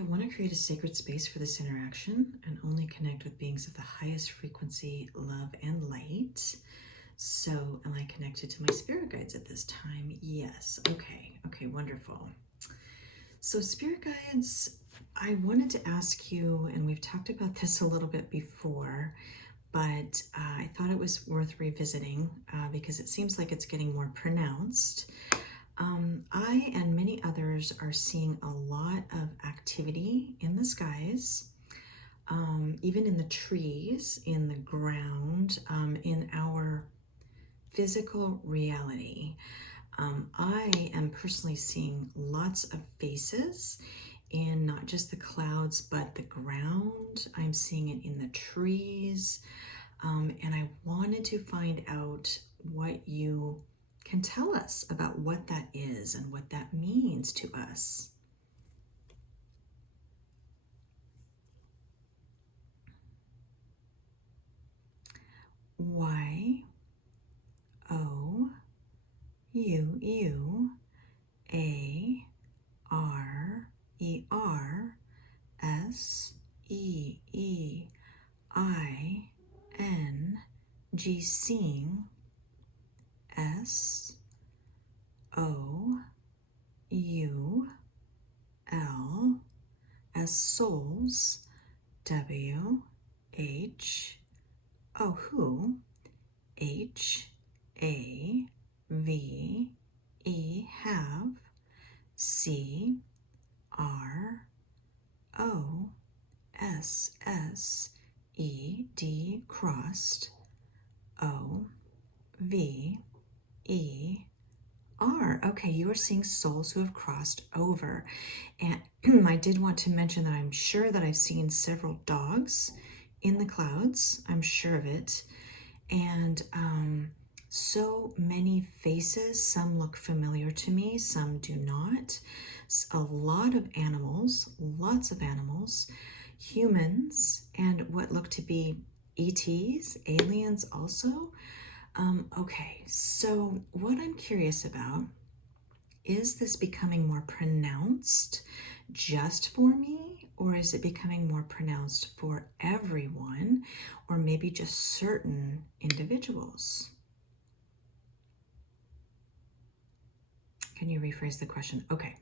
Okay, I want to create a sacred space for this interaction and only connect with beings of the highest frequency, love, and light. So, am I connected to my spirit guides at this time? Yes. Okay, wonderful. So, spirit guides, I wanted to ask you, and we've talked about this a little bit before, but I thought it was worth revisiting because it seems like it's getting more pronounced. I and many others are seeing a lot of activity in the skies, even in the trees, in the ground, in our physical reality. I am personally seeing lots of faces in not just the clouds, but the ground. I'm seeing it in the trees. And I wanted to find out what you can tell us about what that is and what that means to us. Y O U A R E R S E I N G, seeing. S O U L as souls. W H O who. H A V E have. C R O S S E D crossed. O V E R. Okay, you are seeing souls who have crossed over. And I did want to mention that I'm sure that I've seen several dogs in the clouds. I'm sure of it. And so many faces. Some look familiar to me, some do not. A lot of animals, lots of animals, humans, and what look to be ETs, aliens also. Okay, so what I'm curious about, is this becoming more pronounced just for me, or is it becoming more pronounced for everyone, or maybe just certain individuals? Can you rephrase the question? Okay.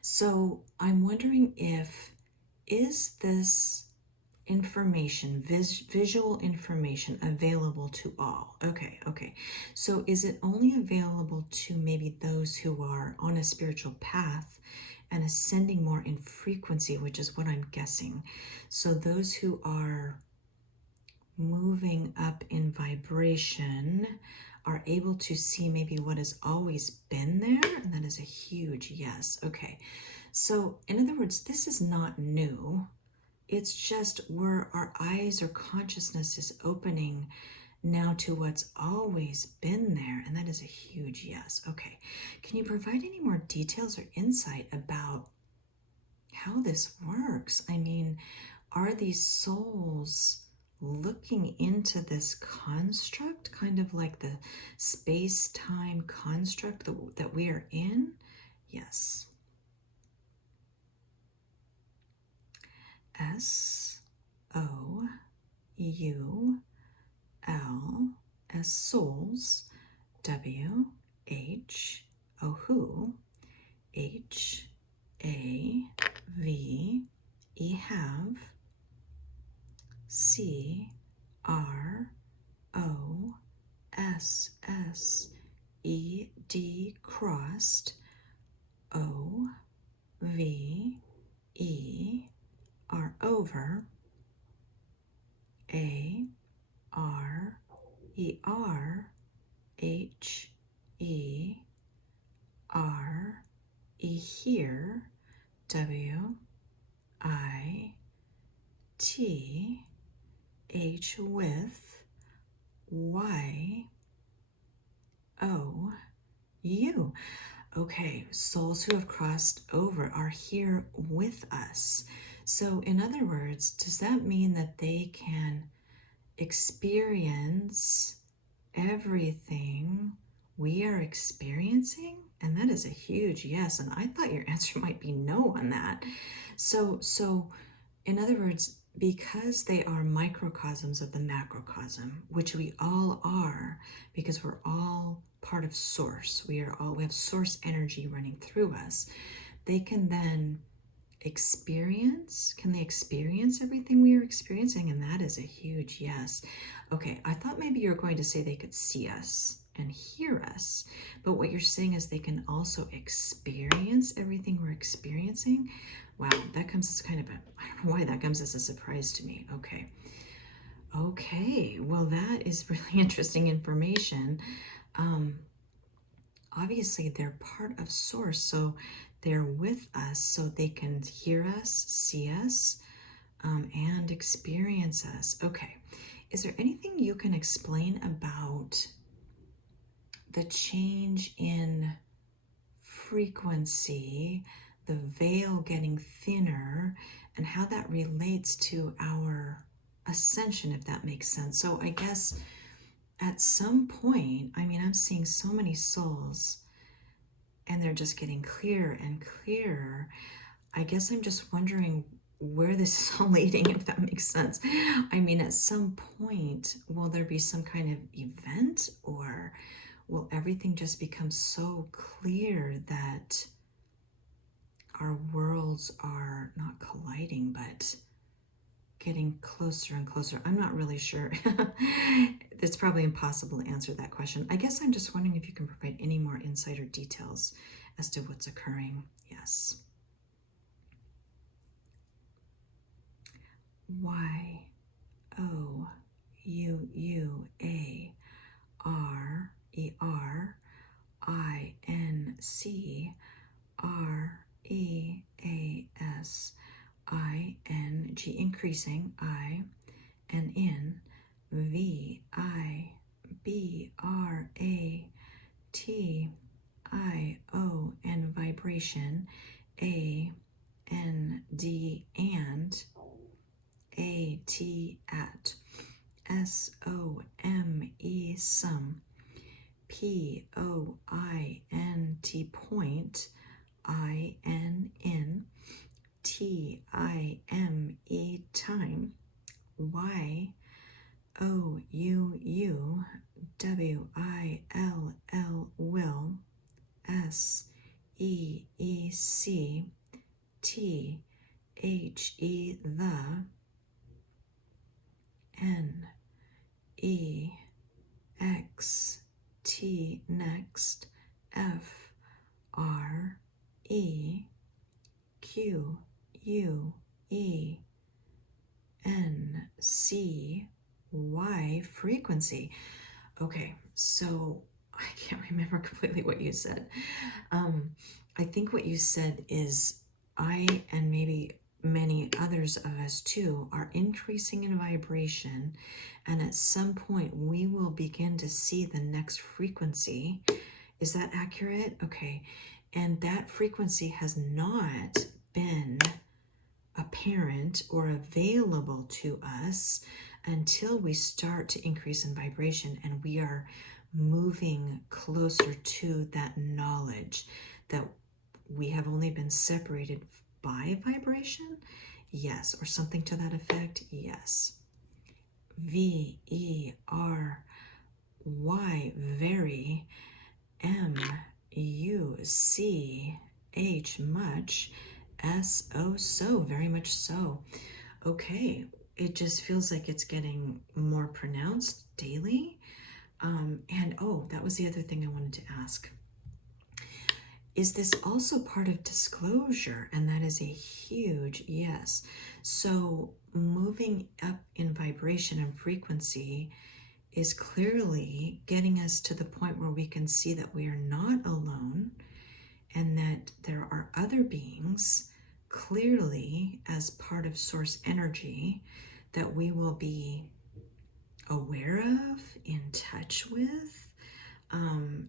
So I'm wondering is this information, visual information, available to all? Okay. So is it only available to maybe those who are on a spiritual path and ascending more in frequency, which is what I'm guessing. So those who are moving up in vibration are able to see maybe what has always been there, and that is a huge yes. Okay, so in other words, this is not new. It's just where our eyes or consciousness is opening now to what's always been there, and that is a huge yes. Okay, can you provide any more details or insight about how this works? I mean, are these souls looking into this construct, kind of like the space-time construct that we are in? Yes. S O U L as souls. W H O who. H A V E have. C R O S S E D crossed. O V E are over. A R E R H E R E here. W I T H with. Y O U. Okay, souls who have crossed over are here with us. So in other words, does that mean that they can experience everything we are experiencing? And that is a huge yes. And I thought your answer might be no on that. So in other words, because they are microcosms of the macrocosm, which we all are, because we're all part of source, we have source energy running through us, they can then experience everything we are experiencing? And that is a huge yes. Okay, I thought maybe you were going to say they could see us and hear us, but what you're saying is they can also experience everything we're experiencing. Wow, that comes as kind of I don't know why that comes as a surprise to me. Okay, well, that is really interesting information. Obviously they're part of source, so they're with us, so they can hear us, see us, and experience us. Okay, is there anything you can explain about the change in frequency, the veil getting thinner, and how that relates to our ascension, if that makes sense? So I guess at some point, I mean, I'm seeing so many souls and they're just getting clearer and clearer. I guess I'm just wondering where this is all leading, if that makes sense. I mean, at some point, will there be some kind of event, or will everything just become so clear that our worlds are not colliding, but getting closer and closer? I'm not really sure. It's probably impossible to answer that question. I guess I'm just wondering if you can provide any more insight or details as to what's occurring. Yes. Y O U U A R E R I N C R E A S I N G, increasing, I and in, V I B R A T I O N, vibration, A N D and, A T at, SOME some, POINT point, IN in, TIME time, YOUUWILL will, SEEC THE the, NEXT next, FREQUENCY, frequency. Okay, so I can't remember completely what you said. I think what you said is I, and maybe many others of us too, are increasing in vibration, and at some point we will begin to see the next frequency. Is that accurate? Okay. And that frequency has not been apparent or available to us until we start to increase in vibration and we are moving closer to that knowledge that we have only been separated by vibration. Yes. Or something to that effect. Yes. VERY, very, MUCH, much, SO, so, very much so. Okay, it just feels like it's getting more pronounced daily. And oh, that was the other thing I wanted to ask. Is this also part of disclosure? And that is a huge yes. So moving up in vibration and frequency is clearly getting us to the point where we can see that we are not alone and that there are other beings clearly as part of source energy that we will be aware of, in touch with,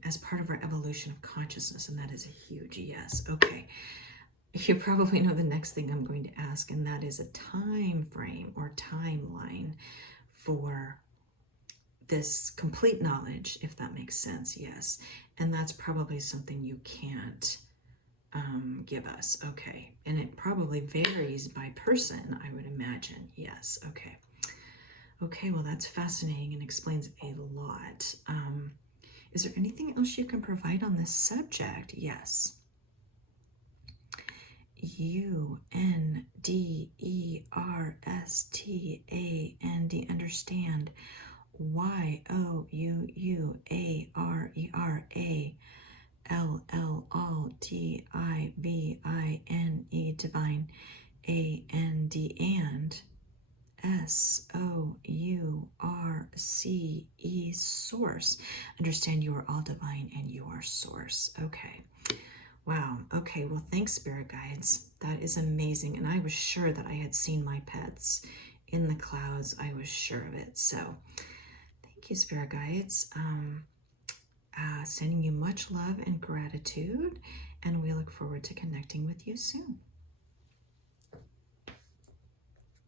as part of our evolution of consciousness. And that is a huge yes. Okay. You probably know the next thing I'm going to ask, and that is a time frame or timeline for this complete knowledge, if that makes sense. Yes. And that's probably something you can't give us. Okay. And it probably varies by person, I would imagine. Yes. Okay. Okay, well, that's fascinating and explains a lot. Is there anything else you can provide on this subject? Yes. UNDERSTAND, understand. YOURARALLDIVINE, divine. And SOURCE, source. Understand you are all divine and you are source. Okay. Wow. Okay. Well, thanks, spirit guides. That is amazing. And I was sure that I had seen my pets in the clouds. I was sure of it. So thank you, spirit guides. Sending you much love and gratitude. And we look forward to connecting with you soon.